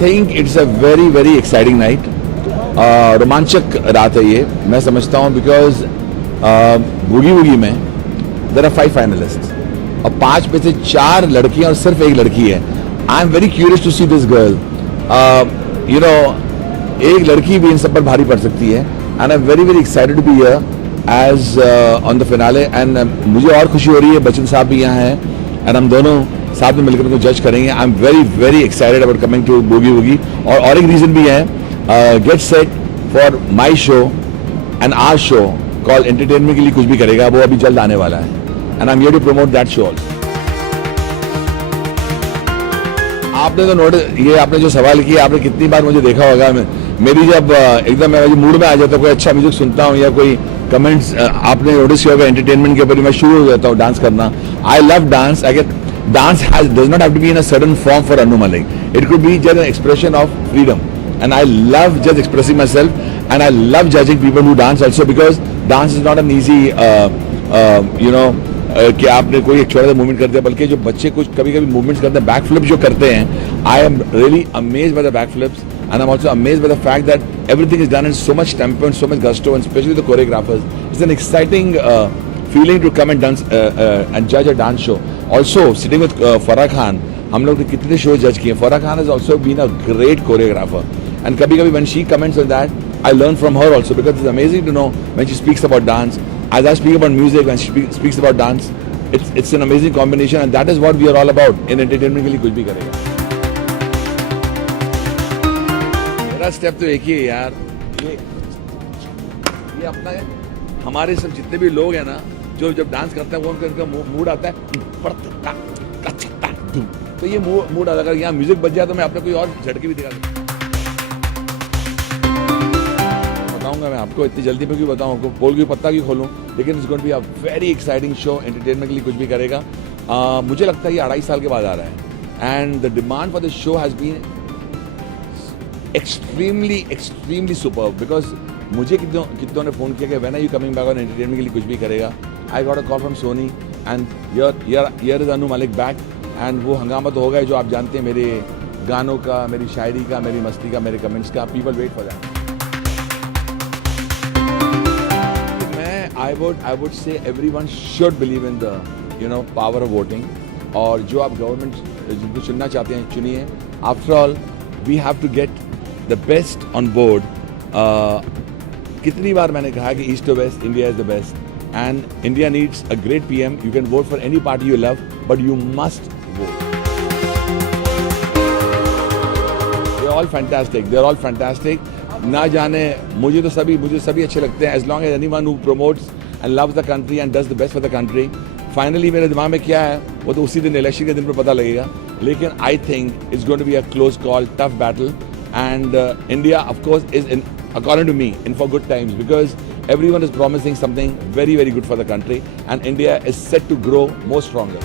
think it's a very exciting night. रोमांचक रात है ये, मैं समझता हूँ, बिकॉज बूगी वूगी में देयर आर 5 फाइनलिस्ट और 5 में से 4 लड़कियां और सिर्फ एक लड़की है. I am very curious to see this girl. You know, एक लड़की भी इन सब पर भारी पड़ सकती है. And I am very excited to be here as on the finale. एंड मुझे और खुशी हो रही है, बच्चन साहब भी यहाँ हैं एंड हम दोनों साथ में मिलकर उनको जज करेंगे. I am very excited about coming to Boogie Woogie. और एक रीजन भी है, get set for my show and our show call entertainment के लिए कुछ भी करेगा, वो अभी जल्द आने वाला है. And I am here to promote that show also. आपने तो नोटिस, ये आपने जो सवाल किया, आपने कितनी बार मुझे देखा होगा. मेरी जब एकदम मैं मूड में आ जाता हूँ, कोई अच्छा म्यूजिक सुनता हूँ या कोई कमेंट्स आपने नोटिस किया होगा एंटरटेनमेंट के ऊपर, मैं शुरू हो जाता हूँ डांस करना. I love dance. अगर dance does not have to be in a certain form for Anu Malik. It could be just an expression of freedom, and I love just expressing myself, and I love judging people who dance also, because dance is not an easy you know कि आपने कोई एक छोटा सा movement कर दिया, बल्कि जो बच्चे कुछ कभी मूवमेंट्स करते हैं, बैक फ्लिप जो करते हैं, I am really amazed by the back flips, and I'm also amazed by the fact that everything is done in so much tempo and so much gusto, and especially the choreographers. It's an exciting feeling to come and dance and judge a dance show. Also sitting with Farah Khan, हम लोग ने कितने show जज किए. Farah Khan has also been a great choreographer, and कभी-कभी when she comments on that, I learn from her also, because it's amazing to know when she speaks about dance, as I speak about music, when she speaks about dance, it's an amazing combination, and that is what we are all about in entertainment के लिए कुछ भी करेगा. मेरा step तो एक ही है यार, ये अपना है. हमारे सब जितने भी लोग हैं ना, जो जब डांस करते हैं, वो उनका मूड आता है, तो ये मूड आता है. अगर यहाँ म्यूजिक बज जाए तो मैं अपने कोई और झटके भी दिखा बताऊंगा. मैं आपको इतनी जल्दी में क्यों बताऊं, आपको पोल की पत्ता क्यों खोलूं, लेकिन it's going to be a very exciting show. Entertainment के लिए कुछ भी करेगा. मुझे लगता है ये 2.5 साल के बाद आ रहा है, and the demand for this show has been extremely superb, because मुझे कितनों ने फोन किया कि when are you coming back on entertainment के लिए कुछ भी करेगा. I got a call from Sony and here is Anu Malik back. एंड वो हंगामा तो होगा ही, जो आप जानते हैं, मेरे गानों का, मेरी शायरी का, मेरी मस्ती का, मेरे कमेंट्स का. People wait for that. I would say everyone should believe in the power of voting. और जो आप गवर्नमेंट जिनको चुनना चाहते हैं, चुनिए. After all we have to get the best on board. कितनी बार मैंने कहा कि east to west India is the best, and India needs a great PM. You can vote for any party you love, but you must vote. They are all fantastic. ना जाने, मुझे सभी अच्छे लगते हैं, as long as anyone who promotes and loves the country and does the best for the country. Finally मेरे दिमाग में क्या है, वो तो उसी दिन, इलेक्शन के दिन पर पता लगेगा. लेकिन I think it's going to be a close call, tough battle, and India of course is in, according to me, in for good times, because everyone is promising something very good for the country, and India is set to grow more stronger.